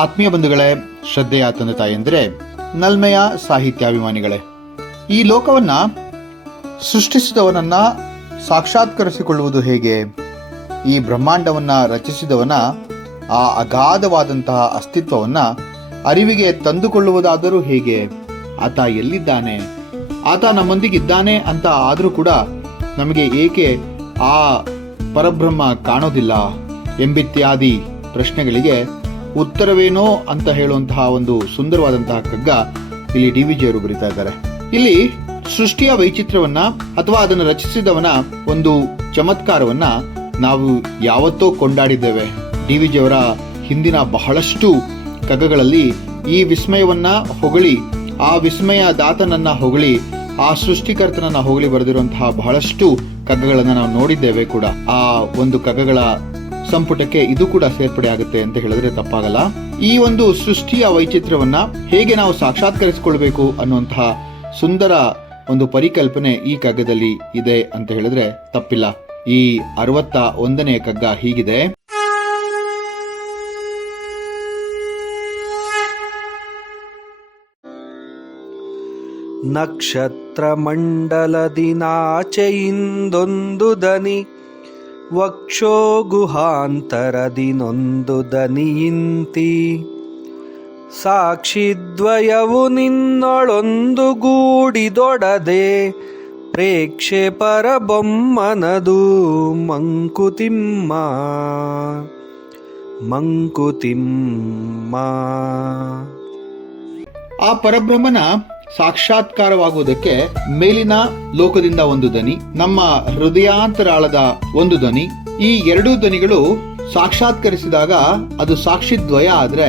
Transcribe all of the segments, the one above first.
ಆತ್ಮೀಯ ಬಂಧುಗಳೇ, ಶ್ರದ್ಧೆಯ ತಂದೆ ತಾಯಂದಿರೇ, ನಲ್ಮೆಯ ಸಾಹಿತ್ಯಾಭಿಮಾನಿಗಳೇ, ಈ ಲೋಕವನ್ನ ಸೃಷ್ಟಿಸಿದವನನ್ನ ಸಾಕ್ಷಾತ್ಕರಿಸಿಕೊಳ್ಳುವುದು ಹೇಗೆ? ಈ ಬ್ರಹ್ಮಾಂಡವನ್ನ ರಚಿಸಿದವನ ಆ ಅಗಾಧವಾದಂತಹ ಅಸ್ತಿತ್ವವನ್ನ ಅರಿವಿಗೆ ತಂದುಕೊಳ್ಳುವುದಾದರೂ ಹೇಗೆ? ಆತ ಎಲ್ಲಿದ್ದಾನೆ? ಆತ ನಮ್ಮೊಂದಿಗಿದ್ದಾನೆ ಅಂತ ಆದರೂ ಕೂಡ ನಮಗೆ ಏಕೆ ಆ ಪರಬ್ರಹ್ಮ ಕಾಣೋದಿಲ್ಲ ಎಂಬಿತ್ಯಾದಿ ಪ್ರಶ್ನೆಗಳಿಗೆ ಉತ್ತರವೇನೋ ಅಂತ ಹೇಳುವಂತಹ ಒಂದು ಸುಂದರವಾದಂತಹ ಕಗ್ಗ ಇಲ್ಲಿ DVG ಅವರು ಬರೀತಾ ಇದ್ದಾರೆ. ಇಲ್ಲಿ ಸೃಷ್ಟಿಯ ವೈಚಿತ್ರ್ಯವನ್ನ ಅಥವಾ ಅದನ್ನು ರಚಿಸಿದವನ ಒಂದು ಚಮತ್ಕಾರವನ್ನ ನಾವು ಯಾವತ್ತೋ ಕೊಂಡಾಡಿದ್ದೇವೆ. DVG ಅವರ ಹಿಂದಿನ ಬಹಳಷ್ಟು ಕಗ್ಗಗಳಲ್ಲಿ ಈ ವಿಸ್ಮಯವನ್ನ ಹೊಗಳಿ, ಆ ವಿಸ್ಮಯ ದಾತನನ್ನ ಹೊಗಳಿ, ಆ ಸೃಷ್ಟಿಕರ್ತನನ್ನ ಹೊಗಳಿ ಬರೆದಿರುವಂತಹ ಬಹಳಷ್ಟು ಕಗ್ಗಗಳನ್ನ ನಾವು ನೋಡಿದ್ದೇವೆ ಕೂಡ. ಆ ಒಂದು ಕಗ್ಗಗಳ ಸಂಪುಟಕ್ಕೆ ಇದು ಕೂಡ ಸೇರ್ಪಡೆ ಆಗುತ್ತೆ ಅಂತ ಹೇಳಿದ್ರೆ ತಪ್ಪಾಗಲ್ಲ. ಈ ಒಂದು ಸೃಷ್ಟಿಯ ವೈಚಿತ್ರ್ಯವನ್ನ ಹೇಗೆ ನಾವು ಸಾಕ್ಷಾತ್ಕರಿಸಿಕೊಳ್ಬೇಕು ಅನ್ನುವಂತಹ ಸುಂದರ ಒಂದು ಪರಿಕಲ್ಪನೆ ಈ ಕಗ್ಗದಲ್ಲಿ ಇದೆ ಅಂತ ಹೇಳಿದ್ರೆ ತಪ್ಪಿಲ್ಲ. ಈ 61ನೇ ಕಗ್ಗ ಹೀಗಿದೆ. ನಕ್ಷತ್ರ ಮಂಡಲದಿನಾಚೆಯಿಂದೊಂದು ದನಿ, ವಕ್ಷೋ ಗುಹಾಂತರದಿನೊಂದು ದನಿಯಿಂತಿ, ಸಾಕ್ಷಿದ್ವಯವು ನಿನ್ನೊಳೊಂದು ಗೂಡಿದೊಡದೆ, ಪ್ರೇಕ್ಷೆ ಪರಬೊಮ್ಮನದು ಮಂಕುತಿಮ್ಮ ಮಂಕುತಿಮ್ಮ. ಆ ಪರಬ್ರಹ್ಮನ ಸಾಕ್ಷಾತ್ಕಾರವಾಗುವುದಕ್ಕೆ ಮೇಲಿನ ಲೋಕದಿಂದ ಒಂದು ದನಿ, ನಮ್ಮ ಹೃದಯಾಂತರಾಳದ ಒಂದು ದನಿ, ಈ ಎರಡೂ ದನಿಗಳು ಸಾಕ್ಷಾತ್ಕರಿಸಿದಾಗ ಅದು ಸಾಕ್ಷಿದ್ವಯ ಆದ್ರೆ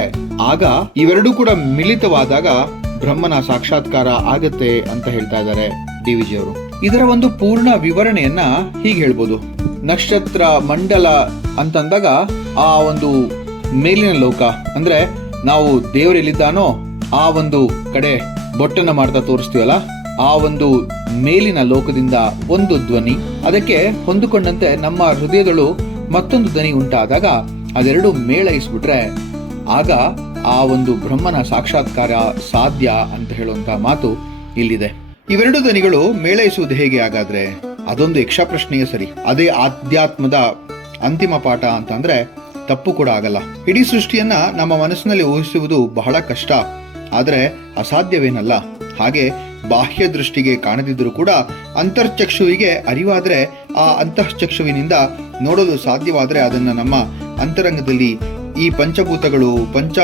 ಆಗ ಇವೆರಡೂ ಕೂಡ ಮಿಳಿತವಾದಾಗ ಬ್ರಹ್ಮನ ಸಾಕ್ಷಾತ್ಕಾರ ಆಗತ್ತೆ ಅಂತ ಹೇಳ್ತಾ ಇದ್ದಾರೆ DVG ಅವರು. ಇದರ ಒಂದು ಪೂರ್ಣ ವಿವರಣೆಯನ್ನ ಹೀಗೆ ಹೇಳ್ಬೋದು. ನಕ್ಷತ್ರ ಮಂಡಲ ಅಂತಂದಾಗ ಆ ಒಂದು ಮೇಲಿನ ಲೋಕ ಅಂದ್ರೆ ನಾವು ದೇವರೆಲ್ಲಿದ್ದಾನೋ ಆ ಒಂದು ಕಡೆ ಬೊಟ್ಟನ್ನ ಮಾಡ್ತಾ ತೋರಿಸ್ತೀವಲ್ಲ, ಆ ಒಂದು ಮೇಲಿನ ಲೋಕದಿಂದ ಒಂದು ಧ್ವನಿ, ಅದಕ್ಕೆ ಹೊಂದಿಕೊಂಡಂತೆ ನಮ್ಮ ಹೃದಯದಳು ಮತ್ತೊಂದು ಧ್ವನಿ ಉಂಟಾದಾಗ ಅದೆರಡು ಮೇಳೈಸ್ಬಿಟ್ರೆ ಆಗ ಆ ಒಂದು ಬ್ರಹ್ಮನ ಸಾಕ್ಷಾತ್ಕಾರ ಸಾಧ್ಯ ಅಂತ ಹೇಳುವಂತ ಮಾತು ಇಲ್ಲಿದೆ. ಇವೆರಡು ಧ್ವನಿಗಳು ಮೇಳೈಸುವುದು ಹೇಗೆ ಹಾಗಾದ್ರೆ? ಅದೊಂದು ಯಕ್ಷ ಪ್ರಶ್ನೆಯೇ ಸರಿ. ಅದೇ ಆಧ್ಯಾತ್ಮದ ಅಂತಿಮ ಪಾಠ ಅಂತಂದ್ರೆ ತಪ್ಪು ಕೂಡ ಆಗಲ್ಲ. ಇಡೀ ಸೃಷ್ಟಿಯನ್ನ ನಮ್ಮ ಮನಸ್ಸಿನಲ್ಲಿ ಊಹಿಸುವುದು ಬಹಳ ಕಷ್ಟ, ಆದರೆ ಅಸಾಧ್ಯವೇನಲ್ಲ. ಹಾಗೆ ಬಾಹ್ಯ ದೃಷ್ಟಿಗೆ ಕಾಣದಿದ್ದರೂ ಕೂಡ ಅಂತರ್ಚಕ್ಷುವಿಗೆ ಅರಿವಾದ್ರೆ, ಆ ಅಂತಃಚಕ್ಷುವಿನಿಂದ ನೋಡಲು ಸಾಧ್ಯವಾದ್ರೆ ಅದನ್ನ ನಮ್ಮ ಅಂತರಂಗದಲ್ಲಿ ಈ ಪಂಚಭೂತಗಳು, ಪಂಚ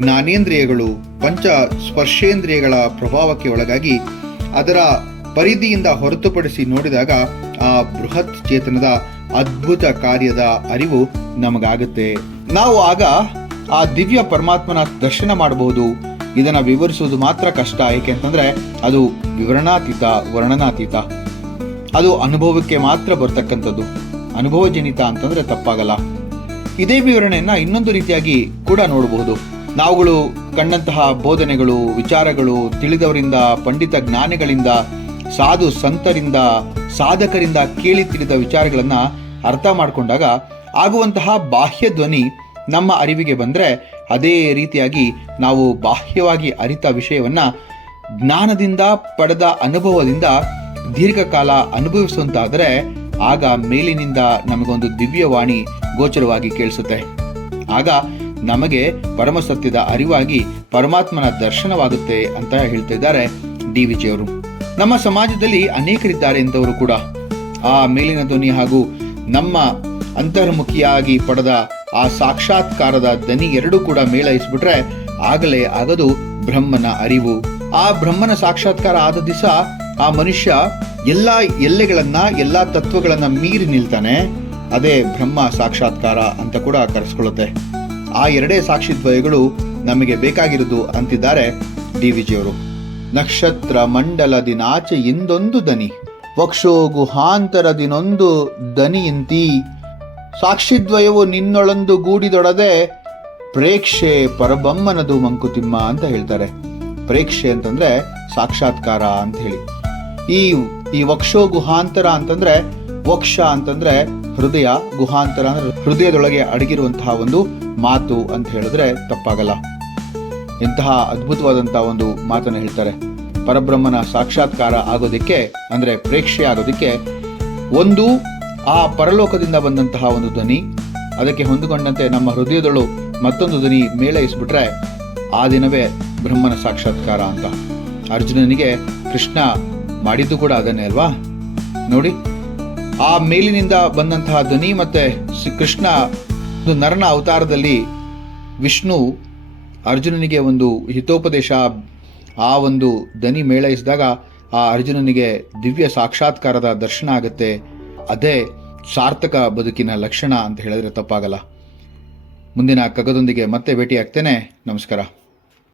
ಜ್ಞಾನೇಂದ್ರಿಯಗಳು, ಪಂಚ ಸ್ಪರ್ಶೇಂದ್ರಿಯಗಳ ಪ್ರಭಾವಕ್ಕೆ ಒಳಗಾಗಿ ಅದರ ಪರಿಧಿಯಿಂದ ಹೊರತುಪಡಿಸಿ ನೋಡಿದಾಗ ಆ ಬೃಹತ್ ಚೇತನದ ಅದ್ಭುತ ಕಾರ್ಯದ ಅರಿವು ನಮಗಾಗುತ್ತೆ. ನಾವು ಆಗ ಆ ದಿವ್ಯ ಪರಮಾತ್ಮನ ದರ್ಶನ ಮಾಡಬಹುದು. ಇದನ್ನ ವಿವರಿಸುವುದು ಮಾತ್ರ ಕಷ್ಟ, ಏಕೆಂತಂದ್ರೆ ಅದು ವಿವರಣಾತೀತ, ವರ್ಣನಾತೀತ. ಅದು ಅನುಭವಕ್ಕೆ ಮಾತ್ರ ಬರ್ತಕ್ಕಂಥದ್ದು. ಅನುಭವಜನಿತ ಅಂತಂದ್ರೆ ತಪ್ಪಾಗಲ್ಲ. ಇದೇ ವಿವರಣೆಯನ್ನ ಇನ್ನೊಂದು ರೀತಿಯಾಗಿ ಕೂಡ ನೋಡಬಹುದು. ನಾವುಗಳು ಕಂಡಂತಹ ಬೋಧನೆಗಳು, ವಿಚಾರಗಳು, ತಿಳಿದವರಿಂದ, ಪಂಡಿತ ಜ್ಞಾನಿಗಳಿಂದ, ಸಾಧು ಸಂತರಿಂದ, ಸಾಧಕರಿಂದ ಕೇಳಿ ತಿಳಿದ ವಿಚಾರಗಳನ್ನ ಅರ್ಥ ಮಾಡಿಕೊಂಡಾಗ ಆಗುವಂತಹ ಬಾಹ್ಯ ಧ್ವನಿ ನಮ್ಮ ಅರಿವಿಗೆ ಬಂದ್ರೆ, ಅದೇ ರೀತಿಯಾಗಿ ನಾವು ಬಾಹ್ಯವಾಗಿ ಅರಿತ ವಿಷಯವನ್ನ ಜ್ಞಾನದಿಂದ ಪಡೆದ ಅನುಭವದಿಂದ ದೀರ್ಘಕಾಲ ಅನುಭವಿಸುವಂತಾದರೆ ಆಗ ಮೇಲಿನಿಂದ ನಮಗೊಂದು ದಿವ್ಯವಾಣಿ ಗೋಚರವಾಗಿ ಕೇಳಿಸುತ್ತೆ. ಆಗ ನಮಗೆ ಪರಮಸತ್ಯದ ಅರಿವಾಗಿ ಪರಮಾತ್ಮನ ದರ್ಶನವಾಗುತ್ತೆ ಅಂತ ಹೇಳ್ತಾ ಇದ್ದಾರೆ DVG ಅವರು. ನಮ್ಮ ಸಮಾಜದಲ್ಲಿ ಅನೇಕರಿದ್ದಾರೆ ಇಂಥವರು ಕೂಡ. ಆ ಮೇಲಿನ ಧ್ವನಿ ಹಾಗೂ ನಮ್ಮ ಅಂತರ್ಮುಖಿಯಾಗಿ ಪಡೆದ ಆ ಸಾಕ್ಷಾತ್ಕಾರದ ದನಿ ಎರಡೂ ಕೂಡ ಮೇಳೈಸ್ಬಿಟ್ರೆ ಆಗಲೇ ಆಗದು ಬ್ರಹ್ಮನ ಅರಿವು. ಆ ಬ್ರಹ್ಮನ ಸಾಕ್ಷಾತ್ಕಾರ ಆದ ದಿವಸ ಆ ಮನುಷ್ಯ ಎಲ್ಲಾ ಎಲ್ಲೆಗಳನ್ನ, ಎಲ್ಲಾ ತತ್ವಗಳನ್ನ ಮೀರಿ ನಿಲ್ತಾನೆ. ಅದೇ ಬ್ರಹ್ಮ ಸಾಕ್ಷಾತ್ಕಾರ ಅಂತ ಕೂಡ ಕರೆಸ್ಕೊಳ್ಳುತ್ತೆ. ಆ ಎರಡೇ ಸಾಕ್ಷಿದ್ವಯಗಳು ನಮಗೆ ಬೇಕಾಗಿರುವುದು ಅಂತಿದ್ದಾರೆ DVG ಅವರು. ನಕ್ಷತ್ರ ಮಂಡಲದಿನಾಚೆ ಇಂದೊಂದು ದನಿ, ವಕ್ಷೋ ಗುಹಾಂತರದಿನೊಂದು ದನಿಯಿಂತಿ, ಸಾಕ್ಷಿದ್ವಯವು ನಿನ್ನೊಳೊಂದು ಗೂಡಿದೊಡದೆ, ಪ್ರೇಕ್ಷೆ ಪರಬಮ್ಮನದು ಮಂಕುತಿಮ್ಮ ಅಂತ ಹೇಳ್ತಾರೆ. ಪ್ರೇಕ್ಷೆ ಅಂತಂದ್ರೆ ಸಾಕ್ಷಾತ್ಕಾರ ಅಂತ ಹೇಳಿ. ಈ ವಕ್ಷೋ ಗುಹಾಂತರ ಅಂತಂದ್ರೆ, ವಕ್ಷ ಅಂತಂದ್ರೆ ಹೃದಯ, ಗುಹಾಂತರ ಅಂದ್ರೆ ಹೃದಯದೊಳಗೆ ಅಡಗಿರುವಂತಹ ಒಂದು ಮಾತು ಅಂತ ಹೇಳಿದ್ರೆ ತಪ್ಪಾಗಲ್ಲ. ಇಂತಹ ಅದ್ಭುತವಾದಂತಹ ಒಂದು ಮಾತನ್ನು ಹೇಳ್ತಾರೆ. ಪರಬ್ರಹ್ಮನ ಸಾಕ್ಷಾತ್ಕಾರ ಆಗೋದಕ್ಕೆ ಅಂದ್ರೆ ಪ್ರೇಕ್ಷೆ ಆಗೋದಕ್ಕೆ ಒಂದು ಆ ಪರಲೋಕದಿಂದ ಬಂದಂತಹ ಒಂದು ಧ್ವನಿ, ಅದಕ್ಕೆ ಹೊಂದಿಕೊಂಡಂತೆ ನಮ್ಮ ಹೃದಯದಳು ಮತ್ತೊಂದು ಧ್ವನಿ ಮೇಳೈಸ್ಬಿಟ್ರೆ ಆ ದಿನವೇ ಬ್ರಹ್ಮನ ಸಾಕ್ಷಾತ್ಕಾರ ಅಂತ. ಅರ್ಜುನನಿಗೆ ಕೃಷ್ಣ ಮಾಡಿದ್ದು ಕೂಡ ಅದನ್ನೇ ಅಲ್ವಾ. ನೋಡಿ, ಆ ಮೇಲಿನಿಂದ ಬಂದಂತಹ ಧ್ವನಿ ಮತ್ತೆ ಕೃಷ್ಣ ನರನ ಅವತಾರದಲ್ಲಿ ವಿಷ್ಣು ಅರ್ಜುನನಿಗೆ ಒಂದು ಹಿತೋಪದೇಶ, ಆ ಒಂದು ಧ್ವನಿ ಮೇಳೈಸಿದಾಗ ಆ ಅರ್ಜುನನಿಗೆ ದಿವ್ಯ ಸಾಕ್ಷಾತ್ಕಾರದ ದರ್ಶನ ಆಗುತ್ತೆ. ಅದೇ ಸಾರ್ಥಕ ಬದುಕಿನ ಲಕ್ಷಣ ಅಂತ ಹೇಳಿದ್ರೆ ತಪ್ಪಾಗಲ್ಲ. ಮುಂದಿನ ಕಗ್ಗದೊಂದಿಗೆ ಮತ್ತೆ ಭೇಟಿ ಆಗ್ತೇನೆ. ನಮಸ್ಕಾರ.